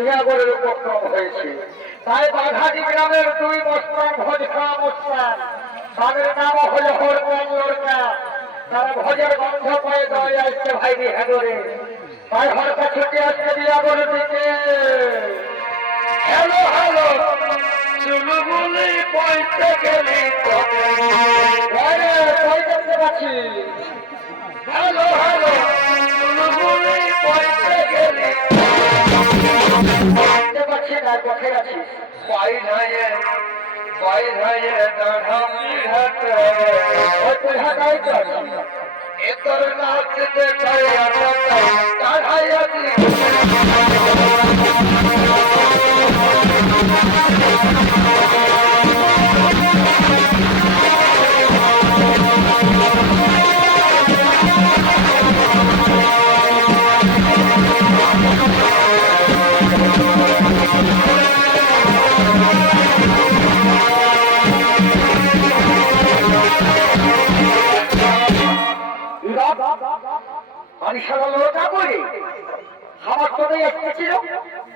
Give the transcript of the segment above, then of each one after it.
বিরাগরের উপক্রম হয়েছে। তাই বাঘাটি গ্রামের দুই মস্তান ভোজ খাওয়া মস্তান, তাদের নাম হলো হরকান লড়কা। তারা ভোজের গন্ধ পায়ে দৌড়ে আসছে ভাই বিহাগরে। তাই হরকা ছুটে আসছে বিরাগরের দিকে। হ্যালো হ্যালো চুলবুলি পয়সা গেলি কই দেখতে পাচ্ছি। হ্যালো হ্যালো চুলবুলি পয়সা গেলি দেখতে পাচ্ছি না, কোথায় আছিস? বাইরে দাঁড়াবি হাতে ওই তুই হাতাই তো এতর নাচ দেখাই দাঁড়াই আছি। আমি সারা লোটা বলি আমার তোরে এসেছিল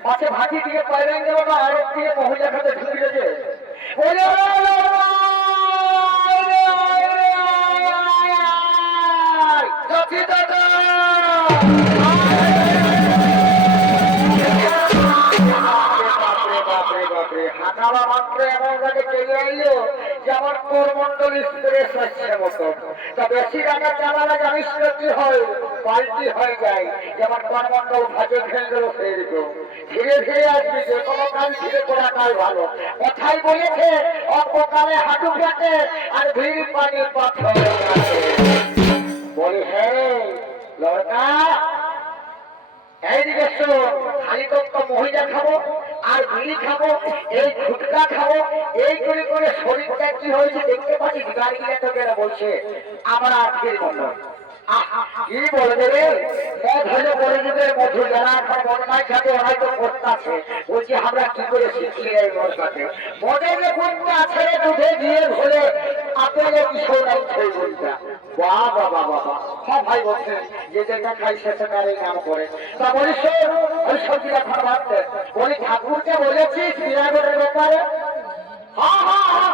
পাশে ভাটি দিয়ে পায়রাই গেল না, আর দিয়ে মহিলা খাতে ঢুকিল যে হাঁটাবা মাত্র এমন জায়গায় চলে আইলো যে আমার করমন্ডল স্প্রেস হচ্ছে মতো। তা বেশি টাকা চালালে জানিস তো কি হয়, পাল্টি হয়ে যায়। যেমন করমন্ডল ভাজে খেয়ে গেল সেরকম ধীরে ধীরে আসবি, যে কোনো কাজ ধীরে করাটাই ভালো। কথাই বলেছে অল্পকালে হাঁটু কাটে আর ভিড় পানি পাথর বলে। হ্যাঁ লড়কা এইদিকে শোন, খালি তো মহিলা খাবো আর বিড়ি খাবো, এই ফুটকা খাবো, এই করে করে শরীরটা কি হয়েছে দেখতে পাচ্ছি। গাড়ি গিয়ে তো গেলে বলছে আমরা আজকের মতো কি বলে দেবে মদ হলে বলে দেবে মধু যারা এখন মদনাই খাতে ওরাই তো করতে আছে। বলছি আমরা কি করে শিখছি এই মদ খাতে? মদের যে গুণটা আছে দুধে দিয়ে ঘরে আপেলে কিশোর নাই সেই গুণটা। বাহ বাবা বাবা সব ভাই বলছেন যে যেটা খাই সেটা এই নাম করে। তা বলিস ওই সবজিটা খাবার বলি ঠাকুরকে বলেছিস বিরাগরের ব্যাপারে? হ্যাঁ হ্যাঁ হ্যাঁ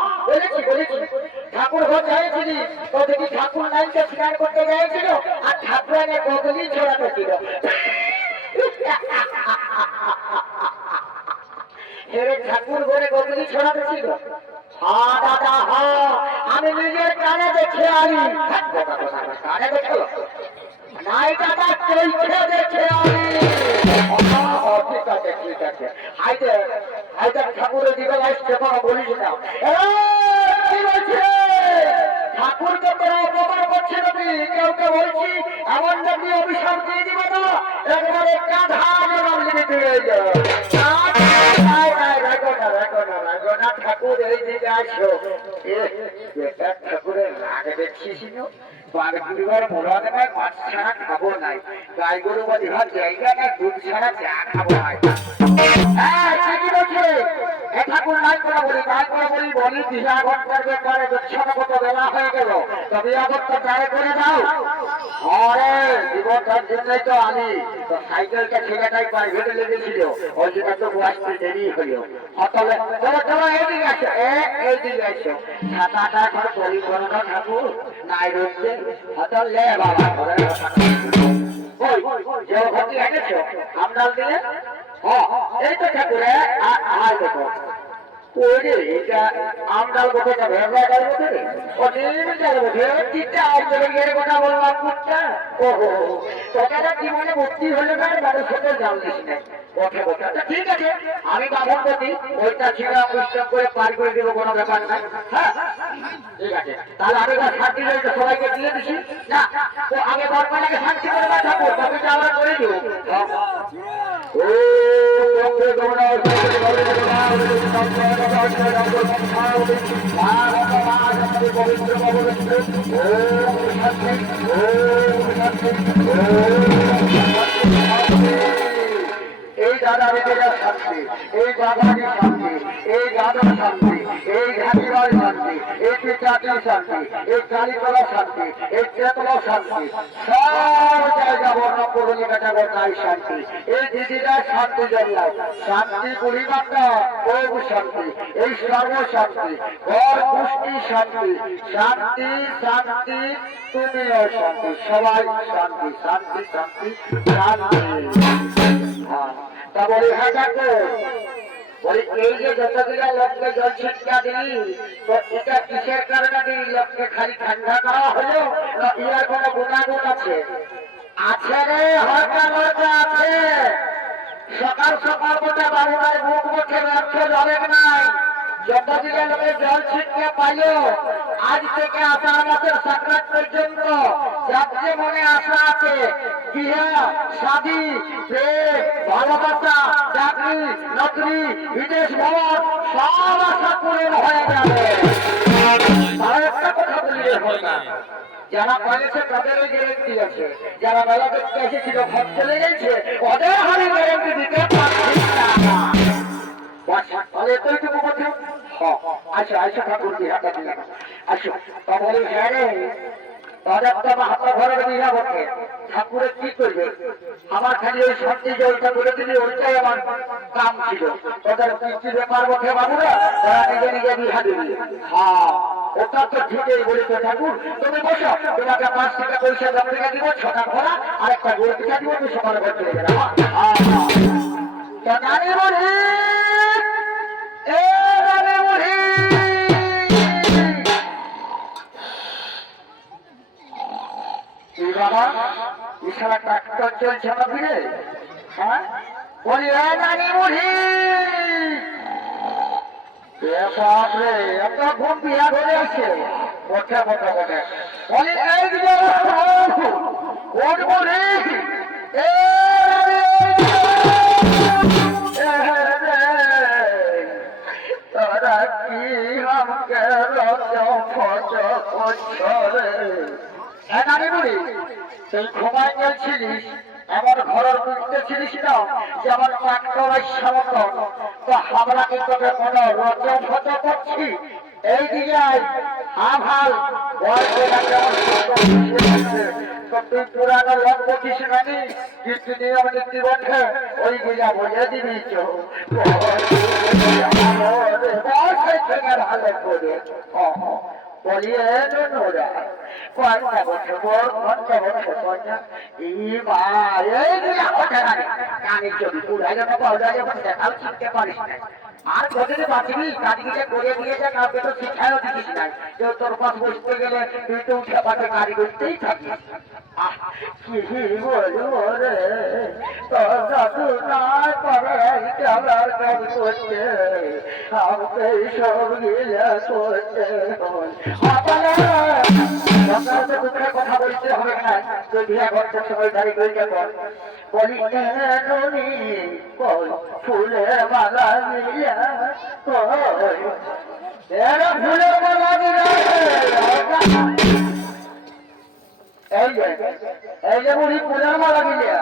বলেছি। ঠাকুর ঘর যাইছিলি তো দেখি ঠাকুর লাইনটা স্নান করতে গিয়েছিল আর ঠাকুরের বদলি ছড়াতে ছিল। ঠাকুর ঘরে বদলি ছড়াতে ছিল। হ্যাঁ দাদা হ্যাঁ আমি নিজের কানে দেখে আনি। কানে দেখো নাই দাদা চলছে দেখে আনি। ঠিক আছে ঠিক আছে হাইতে হাইতে ঠাকুরের দিকে আসছে কোনো বলিস না। কি বলছে ঠাকুরকে তোরা অপমান করছে নাকি? কেউকে বলছি এমন নাকি অভিশাপ দিয়ে দিবে না একবারে কাঁধা দিতে ঠাকুর এই দিকে আসো। ঠাকুরের রাগ দেখছিস বাঘ পরিবার মরা দেয় মাছ ছাড়া খাবো নাই, গাই গরু বা দেওয়ার জায়গা নাই, দুধ ছাড়া চা খাবো নাই। হ্যাঁ ঠিকই বলছে ঠাকুর নাই করে বলি নাই করে বলি দিহা ঘন্টার ব্যাপারে দক্ষিণগত বেলা হয়ে গেল তবে আগরটা চায় করে দাও। আরে জীবনটার জন্যই তো আমি তো সাইকেলটা ছেলেটাই প্রাইভেটে লেগেছিল ওই জন্য তো আসতে দেরি হলো। তবে চলো এইদিকে আসো এইদিকে আসো। ছাতাটা এখন পরিবর্তন ঠাকুর নাই রয়েছে হতল লে বাবা যে ভর্তি এনেছো আমদাল দিলে এই তো ঠাকুর আয় দেখো আমদাল কোথায় যাবে কথা বললাম ওহো তোকে জীবনে ভর্তি হলে না বাড়ির সাথে জাল দিস না। ঠিক আছে আমি বাবন প্রতি ওইটা ছিল অনুষ্ঠান করে পার করে দেবো, কোনো ব্যাপার নাই। হ্যাঁ ঠিক আছে তাহলে আমি সার্টিফিকেট সবাইকে দিয়ে দিছি না তো আগে বর্তমানে শান্তি করে না থাকবো তবে আমরা করে দিব। এই দাদা বেদের শান্তি, এই দাদারই শান্তি, এই দাদার শান্তি, এই ঘাটিবার শান্তি, এই চাকরি শান্তি, এই কালীতলা শান্তি, এই তেতলা শান্তি, সব জায়গা বর্ণ করুনি কাটাবো তাই শান্তি। এই দিদিরা শান্তি জানলাম, শান্তি পরিমাণটা বহু শান্তি, এই সর্ব শান্তি, ঘর পুষ্টি শান্তি, শান্তি শান্তি তুমিও শান্তি, সবাই শান্তি শান্তি শান্তি শান্তি। তা বলি হ্যাঁ দেখো বলি এই যে যতগুলো লোককে জল ছিটকা দিলি তো এটা কিসের কারণে দিলি? লোককে খালি ঠান্ডা করা হলো না ইয়ার কোনো গুণাগুণ আছে? আছে রে, হরকা লড়কা আছে। সকাল সকাল কোথা বাড়ি বাড়ি মুখ মুখে ব্যর্থ জলের নাই। যতদিনে লোকে জল ছিটকে পাইল আজ থেকে আষাঢ় মাসের সংক্রান্ত পর্যন্ত যাদের মনে আশা আছে বিয়া শাদী প্রেম ভালোবাসা চাকরি নকরি বিদেশ ভ্রমণ সব আশা পূরণ হয়ে যাবে। আর একটা কথা বলিয়ে হয় না, যারা পাইছে তাদের ওই গ্যারেন্টি আছে, যারা মেলা দেখতে এসেছিল ভোট চলে গেছে ওদের হারে গ্যারেন্টি দিতে পারছি না। তাহলে এতটুকু কথা আচ্ছা আচ্ছা ঠাকুর বিহাটা দিলাম আসো তা বলি হ্যাঁ রে তাদের তো হাতা ঘরের বিহা বটে ঠাকুরের কি করবে? আমার খালি ওই শান্তি জলটা করে দিলি ওইটাই আমার কাম ছিল। তোদের কি ব্যাপার বটে বাবুরা, তারা নিজে নিজে বিহা দিবি। হ্যাঁ ওটা তো ঠিকই বলেছো ঠাকুর। তুমি বসো, তোমাকে 5 টাকা পয়সা জমা টাকা দিব, 6টা ঘোড়া আর একটা গরু পিঠা দিব, তুমি সকালে ঘর চলে যাবে। জানি বলি বাবা বিশাল ট্রাক্টর চলছে না ফিরে। হ্যাঁ বলি রানী বুড়ি বাপরে এত ঘুম বিয়া ধরে আছে বটে বটে বটে। বলি এই ওর বুড়ি তারা কি আমাকে সেই ঘুমায় গেছিলিস আমার ঘরের বুঝতে ছিলিস না যে আমার ট্রাক্টরের সমতল তো আমরা কি তোকে কোনো রচন ফচ করছি? এই দিকে ভাল তুই পুরানো লোক বলছিস নাকি কীর্তি নিয়ম নীতি বটে ওই গুলা বলে দিবি ভালো করে বলিয়ে নোরা কয়েকটা বছর পর ঘন্টা বছর কন্যা এই মা এইগুলা কথা জানি কানে চলি পুরাই যখন পাউডা যখন দেখাও শিখতে পারিস না আর কতদিন বাঁচবি কাজগুলো করে দিয়ে যা কাউকে তো শিক্ষাও দিস নাই কেউ তোর পাশ বসতে গেলে তুই তো উঠে পাঠে কাজ করতেই থাকিস। কি বলবো রে তোর দাদু না করে খেলার কাজ করতে আমাকে সব গিলা করতে দুঃখের কথা বলতে হবে না তুই বিয়া করতে সময় দাঁড়িয়ে করে যাবো। বলি কই ফুলের মালা মিলিয়া কই এরা ফুলের মালা মিলিয়া এই যে বুড়ি ফুলের মালা মিলিয়া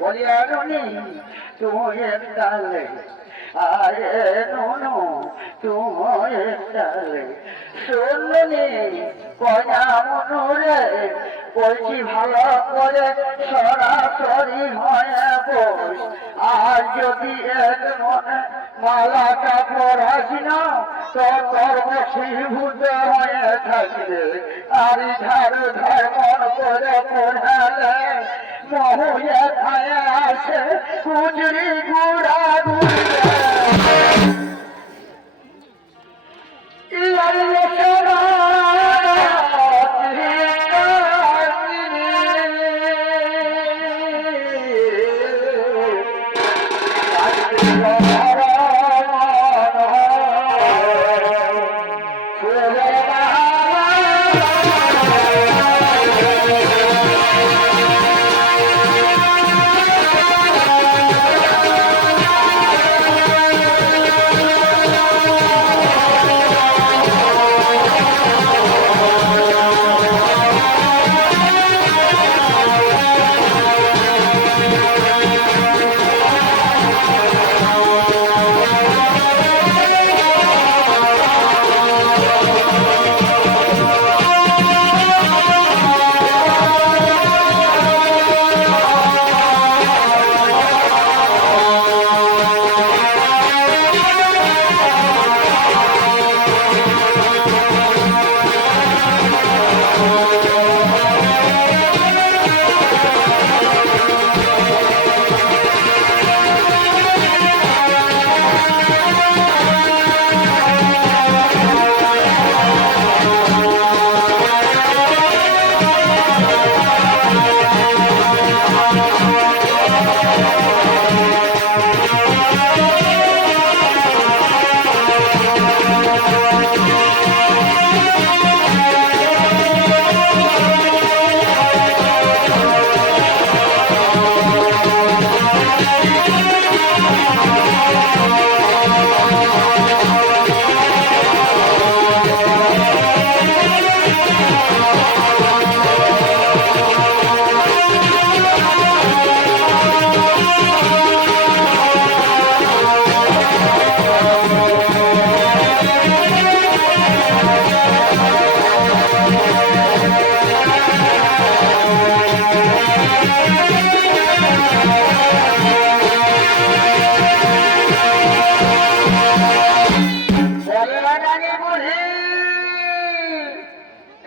বলি এরনি তুই ডালে আরে নো তুই ডালে শুনলি কয়া মনুরে বলছি ভালো করে সরাসরি হয়ে বস। আর যদি এক মনে মালাটা পড়াস না তো তোর বসীভূত হয়ে থাকবে। আর ধার ধার মন করে পড়ালে মহুয়ে খায় আসে কুচরি গুড়া গুড়ে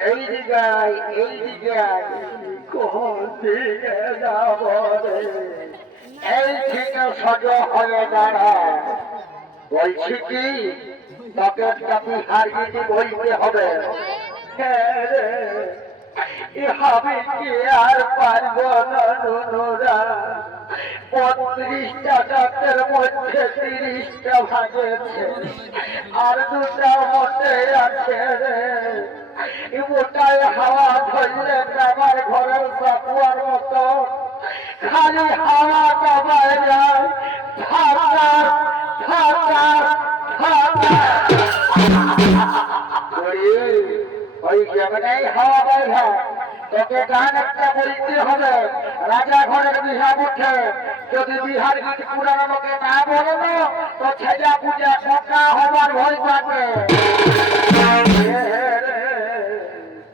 এই দিকায় কোন দিকে যাব রে, এই থেকে সজ হয়ে দাঁড়া। বলছি কি তোকে একটা বিহার গীতি বলতে হবে। হ্যাঁ রে, আমি কি আর পারব না নুনুরা, 35টা দাঁতের মধ্যে 30টা ভাগেছে, আর 2টা মধ্যে আছে রে। ওটাই হাওয়া ধরলে আমার ঘরের সাকুয়ার মতো খালি হাওয়া দাবায় যায়, ফাটা ফাটা ফাটা। ওই যেমনই হাওয়া বাইর হয়, তোকে গান একটা বলতে হবে। রাজা ঘরের বিহা উঠে, যদি বিহার গীত পুরানো লোকে না বলে তো ছেজা পূজা ঠকা হবার ভয় থাকে।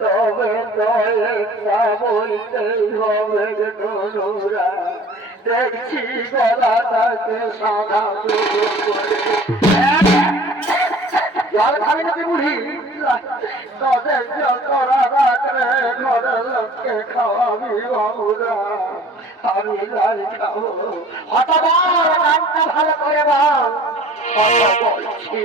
তবে তো একটা বলতেই হবে নুনুরা, দেখছি গলাটাকে সাদা জল খাবি নাকি বুড়ি, তোদের যতরা রাখলে ঘরের লোককে খাওয়াবি বাবুরা, আমি লাই খাবো। হতবার গানটা ভালো করে বল। বলছি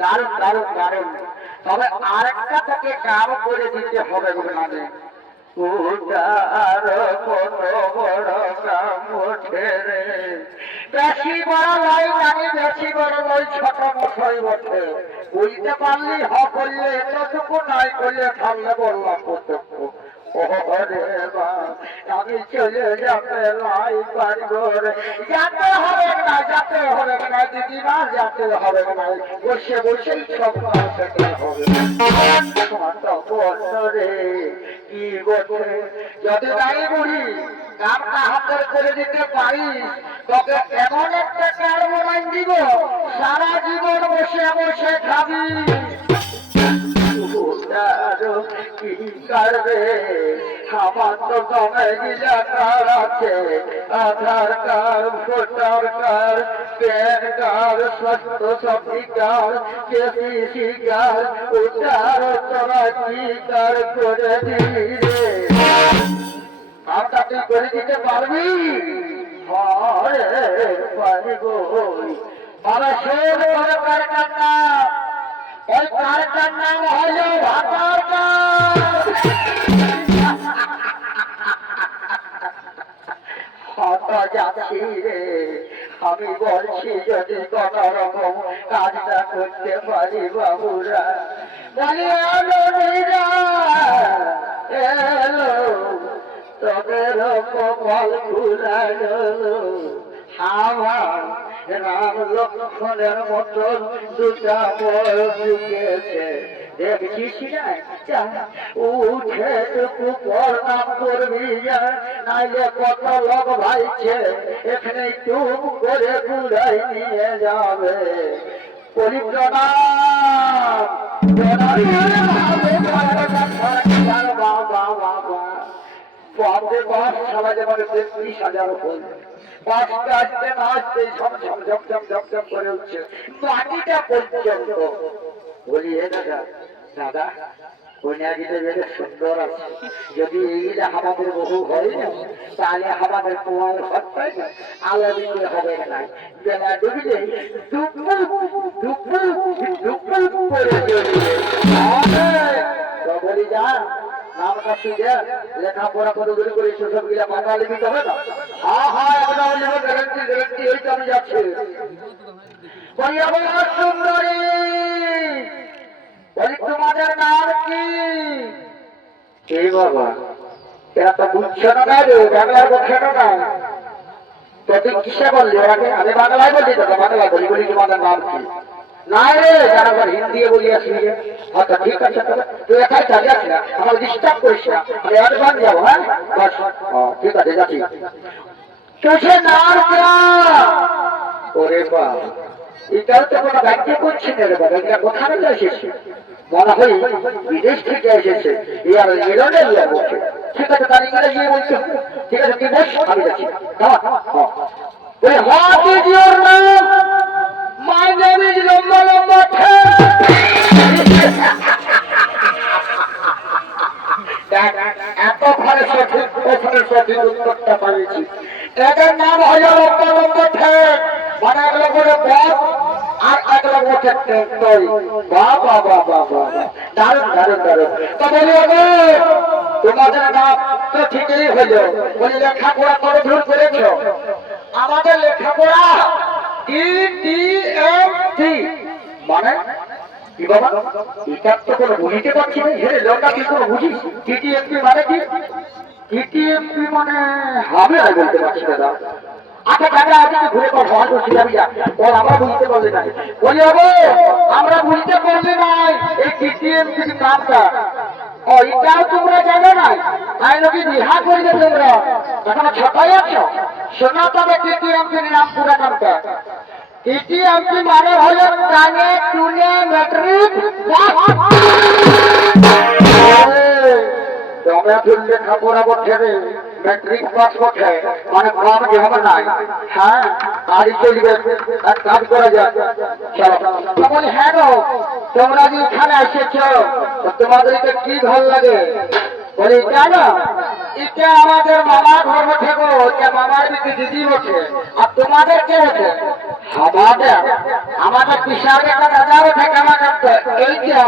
দারুণ দারুণ দারুণ। তবে আরেকটা তোকে কাম করে দিতে হবে মানে বেশি বড় নয় জানি, বেশি বড় নয় ছোট মশাই বটে। বুঝতে পারলি হ করলে এতটুকু নাই করলে থাকলে বললাম প্রত্যক্ষ। আমি চলে যাতে নাই পারব রে, যাতে হবে না, যাতে হবে না দিদিমা, যাতে হবে না। বসে বসেই সব হবে রে। কি বলছে যদি নাই বুড়ি কামটা হাতের করে দিতে পারিস, তোকে এমন একটা কার্বনাইন দিব, সারা জীবন বসে বসে খাবি। কি করবে আমার তো দমে গিলা কার আছে, Aadhaar card, voter card, pan card, Swasthya Sathi card, KCC card, ওটার তোরা কি কার্ড করে দিবি রে? কামটা তুই করে দিতে পারবি? হরে পারিব। বাবা শোন কারটার নাম, ওই কারটার নাম হল ভাতার কার্ড। যাচ্ছি রে, আমি বলছি যদি কোন রকম কাজটা করতে পারি বাবুরা, বলি এলো তোদের কপাল ঘুরালো। আমার রাম লক্ষ্মণের মতন 2টা বড় ঢুকেছে, দেখছিস না উঠে টুকু প্রণাম করবি, নাইলে কত লোক ভাইছে এখানে টুক করে ঘুরাই নিয়ে যাবে। প্রণাম সবাই আমাকে 33,000 বলবে। বাসটা আসতে না আসতে ঝমঝম ঝমঝম ঝমঝম করে উঠছে মাটিটা পর্যন্ত। বলি এ দাদা, দাদা কন্যাগিতে বেশ সুন্দর আছে, যদি এইগুলা আমাদের বহু হয় না তাহলে আমাদের কুয়ার ঘরটাই না আলো দিতে হবে না। বেলা ডুবিলে দুঃখ কাছে লেখাপড়া করে দূর করে সেসব গিলা বাংলা লিখিত হবে না। হ্যাঁ হ্যাঁ আমরা গ্যারান্টি গ্যারান্টি এই তো আমি যাচ্ছি। বলি আমার সুন্দরী, বলি তোমাদের নাম কি? এই বাবা এরা তো বুঝছে না রে, বাংলার বলছে না। তো তুই কিসে বললি ওরাকে? আমি বাংলায় বলছি, তোকে বাংলায় বলি। বলি তোমাদের নাম কি? না রে, যারা হিন্দি বলি আসবি। আচ্ছা ঠিক আছে, তুই একাই চালিয়ে আসি না, আমার ডিস্টার্ব করিস না, আমি অ্যাডভান্স যাবো। হ্যাঁ বাস, ঠিক আছে যাচ্ছি। তুষে নাম क्या? ওরে বা, এটাও তো কোনো বাক্য করছি না রে বাবা। এটা কোথা থেকে এসেছে? মনে হয় বিদেশ থেকে এসেছে। ইয়ার মিলনে ইয়া বলছে। ঠিক আছে, তার ইংরেজি বলছে। ঠিক আছে তুই বস, আমি যাচ্ছি। ওই what is your name? My name is লম্বা লম্বা ঠেক। এত ভালো সঠিক প্রশ্নের সঠিক উত্তরটা পাইছি। এদের নাম হলো লম্বা লম্বা ঠেক। মানে এক লোকের বস আর এক লোকের ঠেক। বাহ বাহ বাহ বাহ বাহ, দারুণ দারুণ দারুণ। তো বলি তোমাদের নাম তো ঠিকই হইল। বলি লেখাপড়া করে দূর করেছ? আমাদের লেখাপড়া DTMT মানে কি বাবা? এটা তো কোনো বুঝিতে পারছি না। হে লোকটা কি কোনো বুঝিস? DTMT মানে কি? DTMT মানে হবে না বলতে পারছি দাদা। আচ্ছা দাদা আজকে ঘুরে পর সবাই করছি যাবি যা। ওর আমরা বুঝতে পারলি নাই। বলি হবে আমরা বুঝতে পারলি নাই এই DTMT নামটা। ও এটাও তোমরা জানো নাই? তাই নাকি বিহা করবে তোমরা? এখনো ছোটই আছো। শোনো তবে DTMT নাম পুরা নামটা। DTMT মানে হলো কানে টুনে ম্যাট্রিক। তোমরা লেখাপড়া করছে রে, ম্যাট্রিক পাস করছে মানে কম যে হবে নাই। হ্যাঁ গাড়ি চলবে, এক কাজ করা যায়। চলো বলি হ্যাঁ গো, তোমরা যে এখানে এসেছ তোমাদেরকে কি ভালো লাগে? বলি জানো এটা আমাদের মামার ঘর বসে গো, এটা মামার দিদি বসে। আর তোমাদের কে বসে? আমাদের আমাদের বিশাল একটা দাদা বসে কেমন করতে এইটা।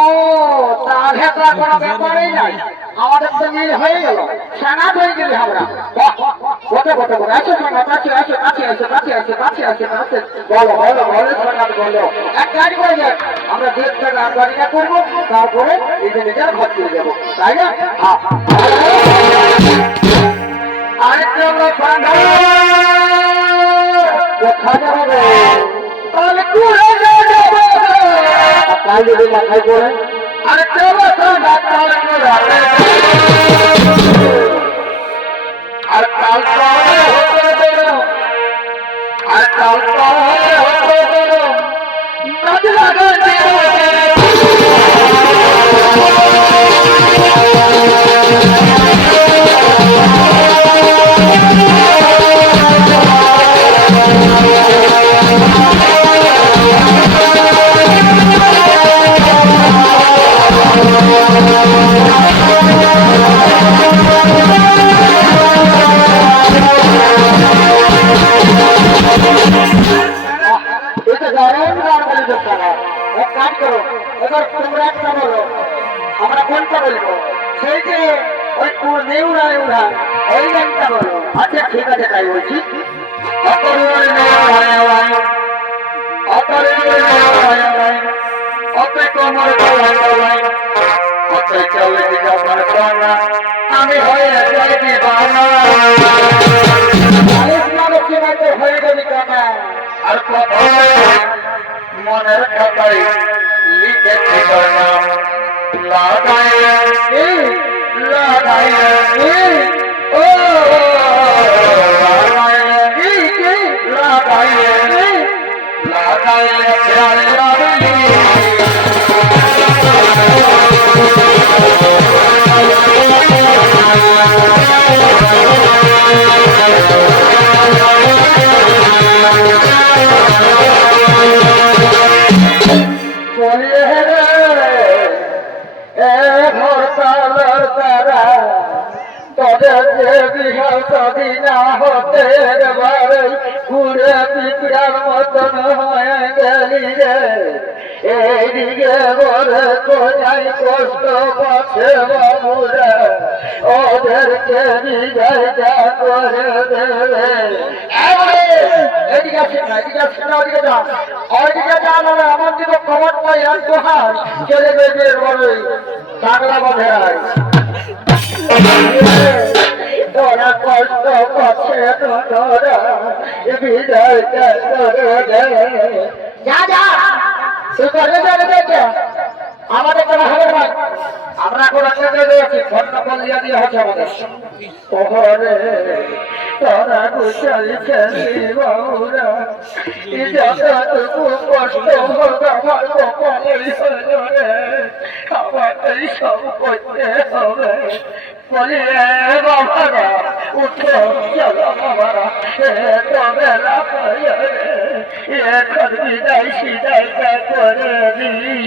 ও তাহলে তো কোনো ব্যাপারই নাই, আমাদের তো মিল হয়ে গেল, সানাত হয়ে গেলি আমরা। বটে বটে বটে, আসো সানাত, আসো আসো, কাছে আসো কাছে আসো কাছে আসো কাছে। বলো বলো বলো সানাত বলো। এক গাড়ি করে যাক, আমরা দু একটা গাড়িটা করবো, তারপরে নিজে নিজের ঘর চলে যাবো, তাই না? আরেকটা কোথা যাবো? তাহলে ঘুরে যাবো কাল যদি মাথায় করে। আরেকটা আর কাল আর কাল আমরা কোনটা বলবো? সেই যে ওই নেউড়া নেউড়া ওই গানটা বলো। আচ্ছা ঠিক আছে তাই বলছি। আমি হয়ে যাবি কানা আর মনের খাতায় লিখেছি নাম লাগাইলে লাগাইলে ও লাগাইলে লাগাইলে লাগাইলে না হতে ঘুরে পিঁপড়ার মতন হয়ে গেলি রে। এইদিকে বলে কোথায় কষ্ট পাচ্ছে বাবুরা, ওদেরকে বিদায়টা করে দেবে। এদিকে আসেন না, এদিকে আসেন না, ওদিকে যান, ওইদিকে যান, আমার দিকে খবর পাই আর দোহার চলে গেছে বলে পাগলা বাঁধে তোরা কষ্ট পাচ্ছে তোরা বিদায়টা করে দেবে। যা যা তুই করবে যাবে, আমাদের কোনো হবে না, আমরা এখন আছি ধন্য কলিয়া দিয়ে হচ্ছে আমাদের শহরে। তোরা গুছালি খেলি বাবুরা, যতটুকু কষ্ট হোক আমার কপালেই হলো রে, আমাকেই সব করতে হবে। বলি বাবারা উঠো চলো বাবারা, তবে এখন বিদায় সিদায়টা করে দিই।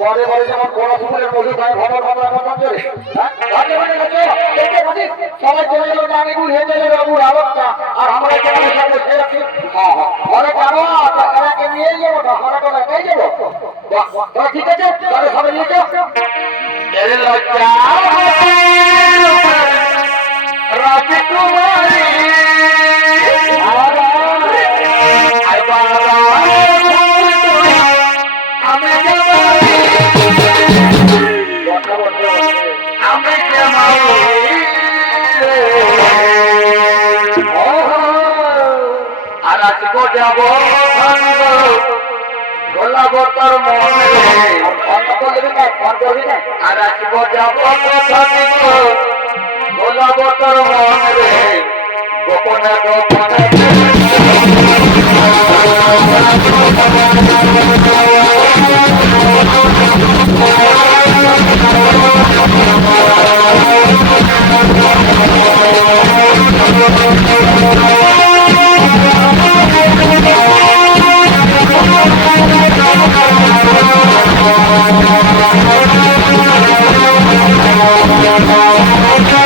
বড় বড় যেমন কোন ফুলের মধু খায় ভবর ভবর ভবর করে সবাই চলে গেল আমি গুল হয়ে চলে বাবুর আলোকটা আর আমরা কেমন সামনে সে রাখি। হ্যাঁ ঘরে পাবো তাকে নিয়ে যাবো না ঘরে পাবো একাই যাবো। ঠিক আছে তাহলে সবাই নিয়ে যাও। রাজকুমারী যাব গোলাপ তোর মনে আর আসবো যাব গোলাপ তোর মনে গোপনে গোপনে Thank you.